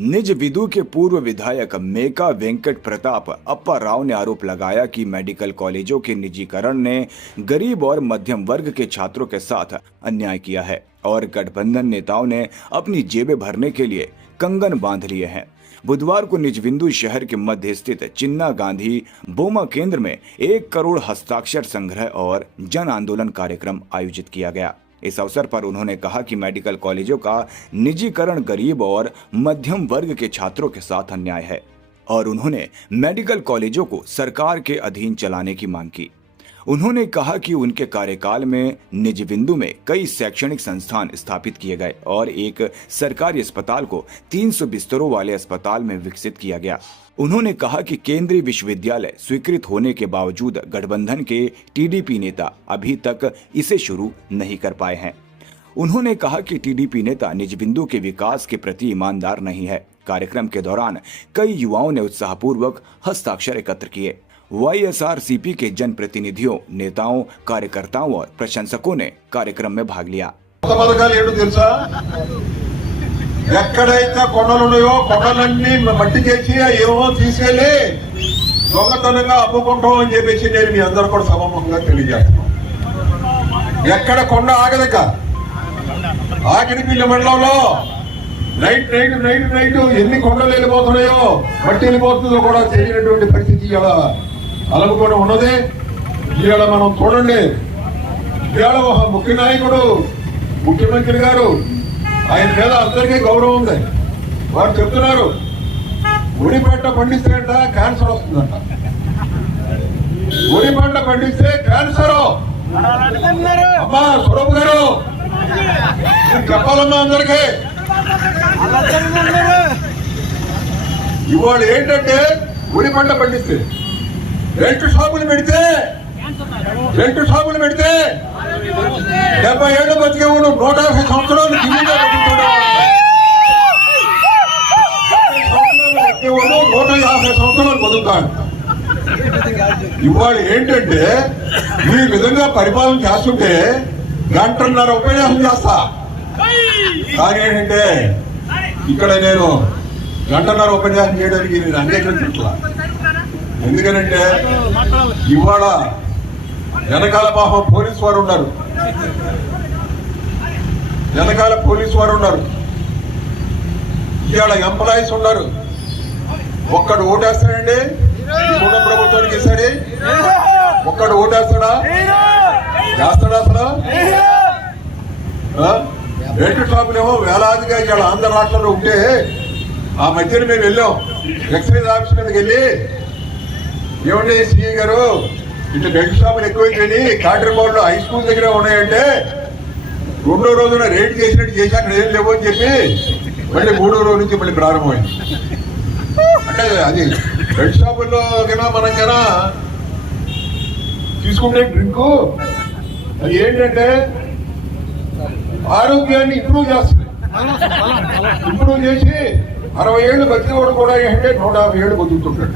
निज विदु के पूर्व विधायक मेका वेंकट प्रताप अप्पा राव ने आरोप लगाया कि मेडिकल कॉलेजों के निजीकरण ने गरीब और मध्यम वर्ग के छात्रों के साथ अन्याय किया है और गठबंधन नेताओं ने अपनी जेबें भरने के लिए कंगन बांध लिए हैं। बुधवार को निजविंदु शहर के मध्य स्थित चिन्ना गांधी बोमा केंद्र में 1 करोड़ हस्ताक्षर संग्रह और जन आंदोलन कार्यक्रम आयोजित किया गया। इस अवसर पर उन्होंने कहा कि मेडिकल कॉलेजों का निजीकरण गरीब और मध्यम वर्ग के छात्रों के साथ अन्याय है और उन्होंने मेडिकल कॉलेजों को सरकार के अधीन चलाने की मांग की। उन्होंने कहा कि उनके कार्यकाल में निजविंदु में कई शैक्षणिक संस्थान स्थापित किए गए और एक सरकारी अस्पताल को 300 बिस्तरों वाले अस्पताल में विकसित किया गया। उन्होंने कहा कि केंद्रीय विश्वविद्यालय स्वीकृत होने के बावजूद गठबंधन के टीडीपी नेता अभी तक इसे शुरू नहीं कर पाए हैं। उन्होंने कहा कि टीडीपी नेता निजविंदु के विकास के प्रति ईमानदार नहीं है। कार्यक्रम के दौरान कई युवाओं ने उत्साहपूर्वक हस्ताक्षर एकत्र किए। वाईएसआरसीपी के जनप्रतिनिधियों, नेताओं, कार्यकर्ताओं और प्रशंसकों ने कार्यक्रम में भाग लिया। ఎక్కడైతే కొండలు ఉన్నాయో కొండలన్నీ మట్టి చేసి ఏమో తీసుకెళ్లి దొంగతనంగా అమ్ముకుంటాం అని చెప్పేసి నేను మీ అందరూ కూడా సభాముఖంగా తెలియజేస్తున్నాను. ఎక్కడ కొండ ఆగదక ఆగిరిపిల్లి మండలంలో నైట్ ఎన్ని కొండలు వెళ్ళిపోతున్నాయో మట్టి వెళ్ళిపోతుందో కూడా తెలియనటువంటి పరిస్థితి ఇలా అలముకొని ఉన్నది. ఇవాళ మనం చూడండి, ఇవాళ ఒక ముఖ్య నాయకుడు ముఖ్యమంత్రి గారు ఆయన మీద అందరికీ గౌరవం ఉంది. వారు చెప్తున్నారు వరి పంట పండిస్తే అంట క్యాన్సర్ వస్తుందంట. వరి పంట పండిస్తే క్యాన్సర్. అమ్మా స్వరూప్ గారు చెప్పాలమ్మా అందరికీ. ఇవాళ ఏంటంటే వరి పంట పండిస్తే రెంట్ షాపులు పెడితే 70 ఏళ్ళు బతికేవాడు 150 సంవత్సరాలు దిగుగా బతుకుతాడు. 150 సంవత్సరాలు బతుకుతాడు. ఇవాళ ఏంటంటే ఈ విధంగా పరిపాలన చేస్తుంటే 1.5 గంట ఉపన్యాసం చేస్తా. కానీ ఏంటంటే ఇక్కడ నేను 1.5 గంట ఉపన్యాసం చేయడానికి నేను అంగీకరించట్లా. ఎందుకనంటే ఇవాళ వెనకాల పాపం పోలీసు వారు ఉన్నారు, ఇవాళ ఎంప్లాయీస్ ఉన్నారు. ఒక్కడు ఓటేస్తాడండి కూడా ప్రభుత్వానికి ఇస్తాడు. ఒక్కడు ఓటేస్తాడా? అసలు రేటు షాపులేమో వేలాదిగా ఇవాళ ఆంధ్ర రాష్ట్రంలో ఉంటే ఆ మధ్యన మేము వెళ్ళాం ఎక్సైజ్ ఆఫీస్ మీదకి వెళ్ళి, ఏమండి సిఈ గారు ఇట్లా బెల్ట్ షాపులు ఎక్కువైపోయి కాటర్పాడులో హై స్కూల్ దగ్గర ఉన్నాయంటే 2వ రోజున రేట్ చేసినట్టు చేసి అక్కడ ఏం లేవు అని చెప్పి మళ్ళీ 3వ రోజు నుంచి మళ్ళీ ప్రారంభమైంది. అంటే అది బెల్ట్ షాపుల్లో కన్నా మనం కన్నా తీసుకుంటే డ్రింకు అది ఏంటంటే ఆరోగ్యాన్ని ఇంప్రూవ్ చేస్తుంది. ఇంప్రూవ్ చేసి 60 ఏళ్ళు బతికేవాడు కూడా ఏంటంటే 150 ఏళ్ళు బతుకుతుంటాడు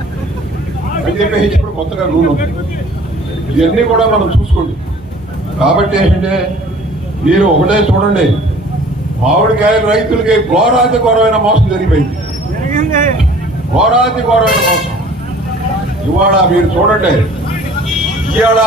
అని చెప్పేసి ఇప్పుడు కొత్తగా రూల్ ఉంది. ఇవన్నీ కూడా మనం చూసుకోండి. కాబట్టి ఏంటంటే మీరు ఒకటే చూడండి, మామిడికాయల రైతులకి ఘోరాతి ఘోరమైన మోసం జరిగిపోయింది. ఘోరాతి ఘోరమైన మోసం. ఇవాళ మీరు చూడండి, ఇవాళ